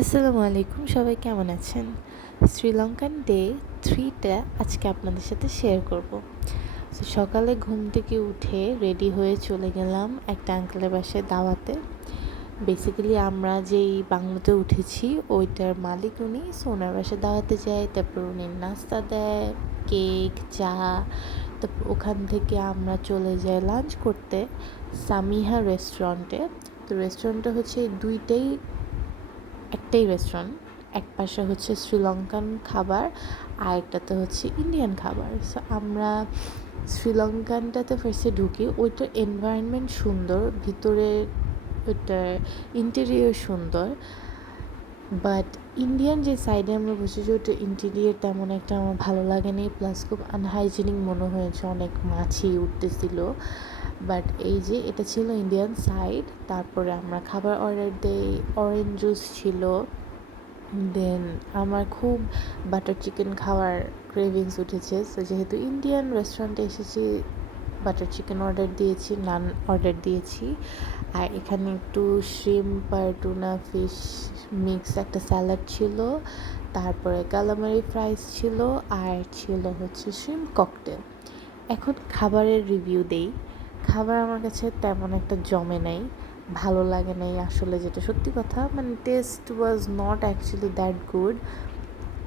আসসালামু আলাইকুম, সবাই কেমন আছেন? শ্রীলঙ্কান ডে থ্রিটা আজকে আপনাদের সাথে শেয়ার করব। তো সকালে ঘুম থেকে উঠে রেডি হয়ে চলে গেলাম একটা আঙ্কেলের বাসায় দাওয়াতে। বেসিক্যালি আমরা যেই বাংলোতে উঠেছি, ওইটার মালিক উনি সো ওনার বাসায় দাওয়াতে যাই তারপর উনি নাস্তা দেয় কেক চা, তারপর ওখান থেকে আমরা চলে যাই লাঞ্চ করতে সামিহা রেস্টুরেন্টে তো রেস্টুরেন্টটা হচ্ছে দুইটাই একটাই রেস্টুরেন্ট এক পাশে হচ্ছে শ্রীলঙ্কান খাবার, আর একটাতে হচ্ছে ইন্ডিয়ান খাবার। সো আমরা শ্রীলঙ্কানটাতে ফার্স্টে ঢুকি ওইটার এনভায়রনমেন্ট সুন্দর, ভিতরে ওইটার ইন্টেরিয়র সুন্দর বাট ইন্ডিয়ান যে সাইডে আমরা বসেছি ওটা ইন্টেরিয়র তেমন একটা আমার ভালো লাগেনি প্লাস খুব আনহাইজেনিক মনে হয়েছে, অনেক মাছি উঠতেছিল। বাট এই যে এটা ছিল ইন্ডিয়ান সাইড তারপরে আমরা খাবার অর্ডার দেই অরেঞ্জ জুস ছিল দেন আমার খুব বাটার চিকেন খাওয়ার ক্রেভিংস উঠেছে। সো যেহেতু ইন্ডিয়ান রেস্টুরেন্টে এসেছি বাটার চিকেন অর্ডার দিয়েছি নান অর্ডার দিয়েছি। আর এখানে একটু শ্রিম আর টুনা ফিশ মিক্স একটা স্যালাড ছিল, তারপরে কালামারি ফ্রাইস ছিল, আর ছিল হচ্ছে শ্রিম ককটেল এখন খাবারের রিভিউ দেই। খাবার আমার কাছে তেমন একটা জমে নাই, ভালো লাগে নাই আসলে যেটা সত্যি কথা। মানে taste was not actually that good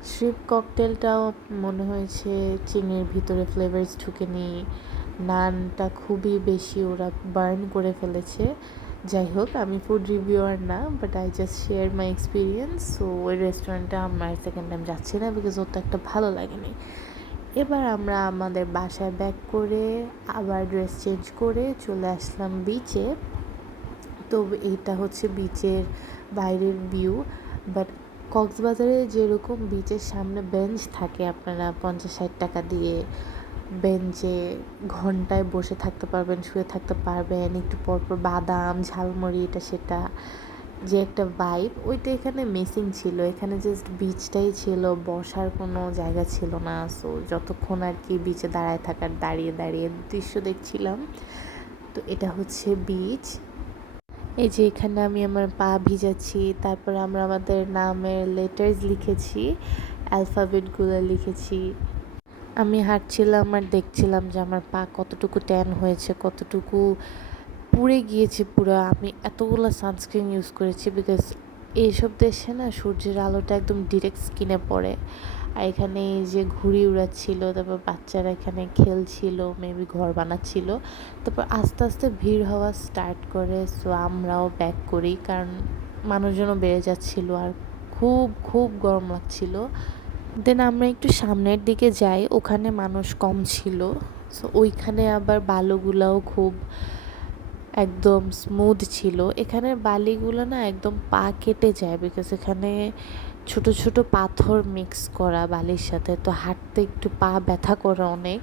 shrimp ককটেলটাও মনে হয়েছে চিনির ভিতরে ফ্লেভার্স ঢুকেনি। নানটা খুবই বেশি ওরা বার্ন করে ফেলেছে। যাই হোক, আমি ফুড রিভিউয়ার না but I just share my experience so ওই রেস্টুরেন্টে আমার সেকেন্ড টাইম যাচ্ছি না বিকজ ওর তো একটা ভালো লাগেনি। এবার আমরা আমাদের বাসায় ব্যাক করে আবার ড্রেস চেঞ্জ করে চলে আসলাম বিচে তো এইটা হচ্ছে বিচের বাইরের ভিউ বাট কক্সবাজারে যেরকম বিচের সামনে বেঞ্চ থাকে আপনারা পঞ্চাশ ষাট টাকা দিয়ে বেঞ্চে ঘন্টায় বসে থাকতে পারবেন, শুয়ে থাকতে পারবেন, একটু পরপর বাদাম, ঝালমুড়ি, এটা সেটা। যে একটা ভাইব ওইটা এখানে মিসিং ছিল। এখানে জাস্ট বিচটাই ছিল, বসার কোনো জায়গা ছিল না। সো যতক্ষণ আর কি বিচে দাঁড়ায় থাকার, দাঁড়িয়ে দাঁড়িয়ে দৃশ্য দেখছিলাম। তো এটা হচ্ছে বিচ এই যে এখানে আমি আমার পা ভিজাচ্ছি, তারপর আমরা আমাদের নামের লেটার্স লিখেছি অ্যালফাবেটগুলো লিখেছি। আমি হাঁটছিলাম আর দেখছিলাম যে আমার পা কতটুকু ট্যান হয়েছে, কতটুকু পুড়ে গিয়েছে পুরো। আমি এতগুলো সানস্ক্রিন ইউজ করেছি বিকজ এইসব দেশে না সূর্যের আলোটা একদম ডিরেক্ট স্কিনে পড়ে। আর এখানে এই যে ঘুড়ি উড়াচ্ছিল, তারপর বাচ্চারা এখানে খেলছিল মেবি ঘর বানাচ্ছিল। তারপর আস্তে আস্তে ভিড় হওয়া স্টার্ট করে সো আমরাও ব্যাক করি কারণ মানুষজনও বেড়ে যাচ্ছিল আর খুব খুব গরম লাগছিল। দেন আমরা একটু সামনের দিকে যাই, ওখানে মানুষ কম ছিল। সো ওইখানে আবার বালুগুলাও খুব একদম স্মুথ ছিল। এখানের বালিগুলো না একদম পা কেটে যায় বিকজ এখানে ছোট ছোট পাথর মিক্স করা বালির সাথে। তো হাঁটতে একটু পা ব্যথা করে অনেক,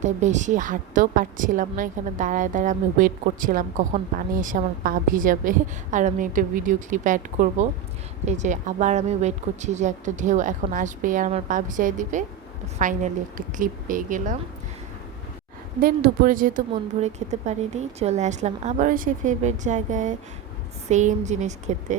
তাই বেশি হাঁটতেও পারছিলাম না। এখানে দাঁড়ায় দাঁড়ায় আমি ওয়েট করছিলাম কখন পানি এসে আমার পা ভিজাবে। আর আমি একটা ভিডিও ক্লিপ অ্যাড করব। এই যে আবার আমি ওয়েট করছি যে একটা ঢেউ এখন আসবে আর আমার পা ভিজাই দিবে। ফাইনালি একটা ক্লিপ পেয়ে গেলাম। দেন দুপুরে যেহেতু মন ভরে খেতে পারিনি, চলে আসলাম আবারও সেই ফেভারিট জায়গায় সেম জিনিস খেতে।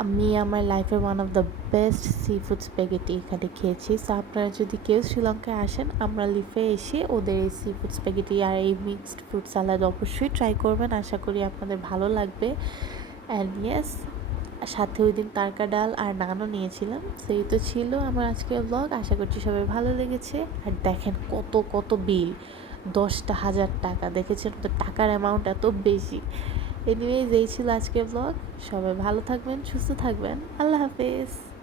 আমি আমার লাইফের one of the best seafood spaghetti এখানে খেয়েছি। সো আপনারা যদি কেউ শ্রীলঙ্কায় আসেন, আমরা লিফে এসে ওদের এই সি ফুড স্প্যাগেটি আর এই মিক্সড ফ্রুট সালাদ অবশ্যই ট্রাই করবেন। আশা করি আপনাদের ভালো লাগবে। অ্যান্ড ইয়েস সাথে ওই দিন তারকা ডাল আর নানও নিয়েছিলাম। সেই তো ছিল আমার আজকের ব্লগ আশা করছি সবাই ভালো লেগেছে। আর দেখেন কত কত বিল। দশটা হাজার টাকা। দেখেছেন তো, টাকার অ্যামাউন্ট এত বেশি। এনিওয়েজ এই ছিল আজকের ব্লগ সবাই ভালো থাকবেন, সুস্থ থাকবেন। আল্লাহ হাফেজ।